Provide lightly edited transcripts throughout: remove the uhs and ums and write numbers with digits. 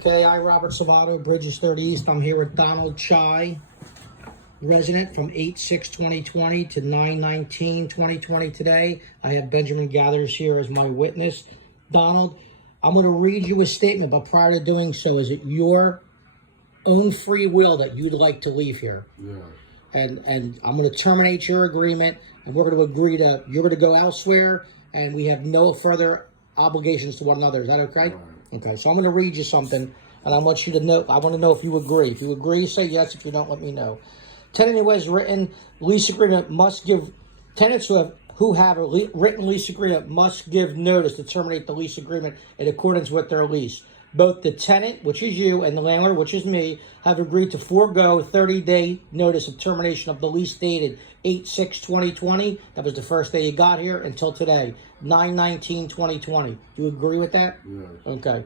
Okay, I, Robert Salvato, Bridges 30 East. I'm here with Donald Chai, resident from 8/6/2020 to 9/19/2020 today. I have Benjamin Gathers here as my witness. Donald, I'm going to read you a statement, but prior to doing so, is it your own free will that you'd like to leave here? Yeah. And I'm going to terminate your agreement, and we're going to agree to, you're going to go elsewhere, and we have no further obligations to one another. Is that okay? Right. Okay, so I'm going to read you something, and I want you to know, I want to know if you agree. If you agree, say yes. If you don't, let me know. Tenant who has written lease agreement must give, tenants who have a written lease agreement must give notice to terminate the lease agreement in accordance with their lease. Both the tenant, which is you, and the landlord, which is me, have agreed to forego 30-day notice of termination of the lease dated 8/6/2020. That was the first day you got here until today, 9/19/2020. Do you agree with that? Yes. Okay.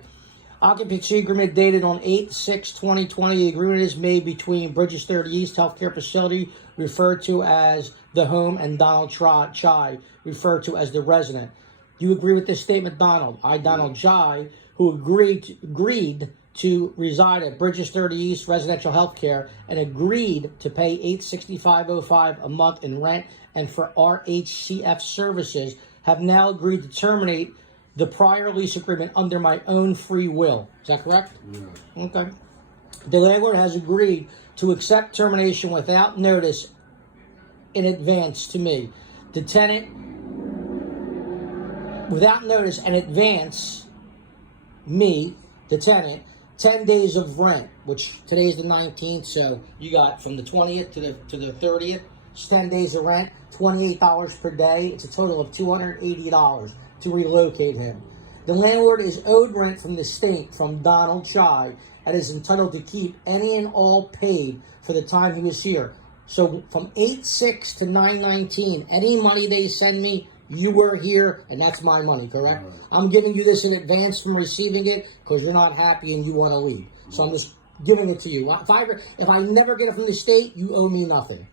Occupancy agreement dated on 8/6/2020. The agreement is made between Bridges 30 East Healthcare Facility, referred to as the home, and Donald Chai, referred to as the resident. Do you agree with this statement, Donald? I, Donald Chai, who agreed to reside at Bridges 30 East Residential Healthcare and agreed to pay $865.05 a month in rent and for RHCF services, have now agreed to terminate the prior lease agreement under my own free will. Is that correct? Yeah. Okay. The landlord has agreed to accept termination without notice in advance to me. The tenant, without notice and advance, me, the tenant, 10 days of rent, which today's the 19th, so you got from the 20th to the 30th, it's 10 days of rent, $28 per day. It's a total of $280 to relocate him. The landlord is owed rent from the state from Donald Chai and is entitled to keep any and all paid for the time he was here. So from 8/6 to 9/19, any money they send me, you were here, and that's my money, correct? Right. I'm giving you this in advance from receiving it because you're not happy and you want to leave. So I'm just giving it to you. If I never get it from the state, you owe me nothing.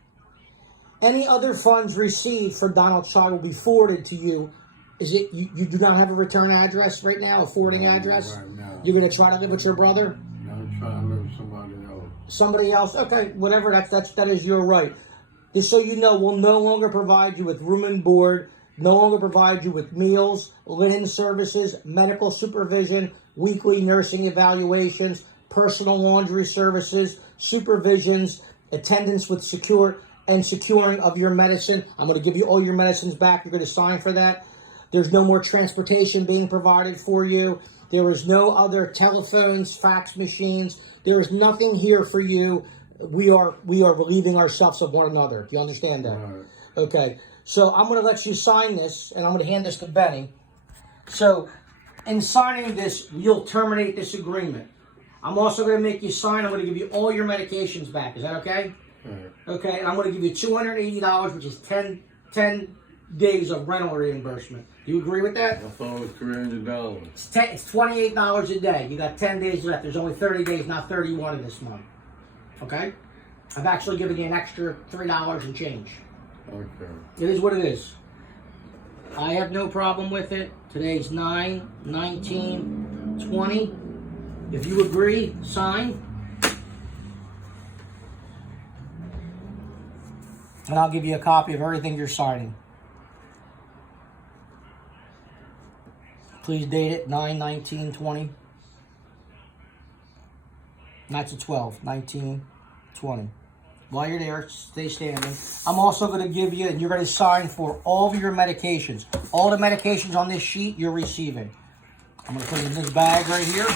Any other funds received for Donald Chai will be forwarded to you. Is it you do not have a return address right now, a forwarding address? Right now. You're going to try to live with your brother? No, I'm trying to live with somebody else. Somebody else? Okay, whatever. That is your right. Just so you know, we'll no longer provide you with room and board. No longer provide you with meals, linen services, medical supervision, weekly nursing evaluations, personal laundry services, supervisions, attendance with securing of your medicine. I'm going to give you all your medicines back. You're going to sign for that. There's no more transportation being provided for you. There is no other telephones, fax machines. There is nothing here for you. We are relieving ourselves of one another. Do you understand that? Right. Okay. So I'm going to let you sign this, and I'm going to hand this to Benny. So in signing this, you'll terminate this agreement. I'm also going to make you sign. I'm going to give you all your medications back. Is that okay? Right. Okay, and I'm going to give you $280, which is 10 days of rental reimbursement. Do you agree with that? I thought it was $300. It's $28 a day. You got 10 days left. There's only 30 days, not 31 in this month. Okay? I've actually given you an extra $3 and change. Okay. It is what it is. I have no problem with it. Today's 9/19/20. If you agree, sign. And I'll give you a copy of everything you're signing. Please date it 9/19/20. That's a 12/19/20. While you're there, stay standing. I'm also going to give you, and you're going to sign for all of your medications. All the medications on this sheet you're receiving. I'm going to put it in this bag right here.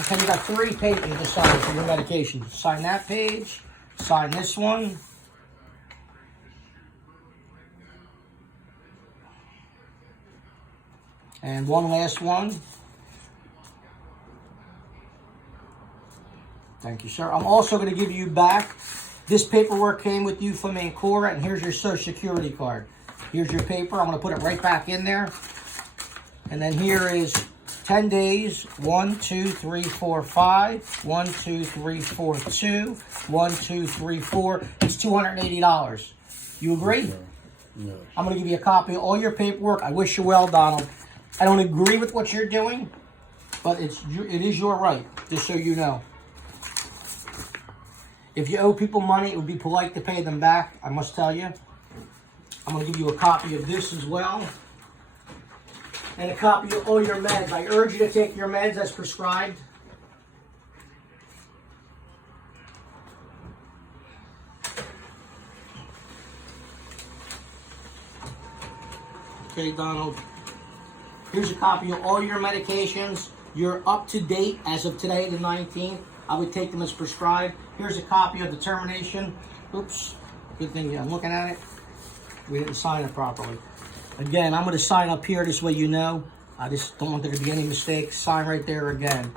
Okay, you got 3 pages to sign for your medications. Sign that page. Sign this one. And one last one. Thank you, sir. I'm also going to give you back, this paperwork came with you from Ancora, and here's your Social Security card. Here's your paper. I'm going to put it right back in there. And then here is 10 days, 1, 2, 3, 4, 5, 1, 2, 3, 4, 2, 1, 2, 3, 4. It's $280. You agree? Yeah. I'm going to give you a copy of all your paperwork. I wish you well, Donald. I don't agree with what you're doing, but it is your right, just so you know. If you owe people money, it would be polite to pay them back, I must tell you. I'm going to give you a copy of this as well. And a copy of all your meds. I urge you to take your meds as prescribed. Okay, Donald. Here's a copy of all your medications. You're up to date as of today, the 19th. I would take them as prescribed. Here's a copy of the termination. Oops. Good thing I'm looking at it. We didn't sign it properly. Again, I'm going to sign up here this way you know. I just don't want there to be any mistakes. Sign right there again.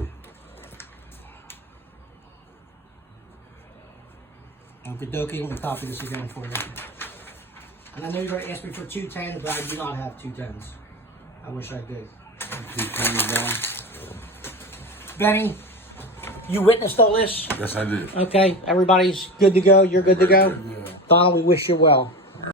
Okie dokie. Let me copy this again for you. And I know you're going to ask me for 210s, but I do not have 210s. I wish I did. 210 down? Benny, you witnessed all this? Yes, I did. Okay, everybody's good to go. You're good to go? Yeah. Donald, we wish you well.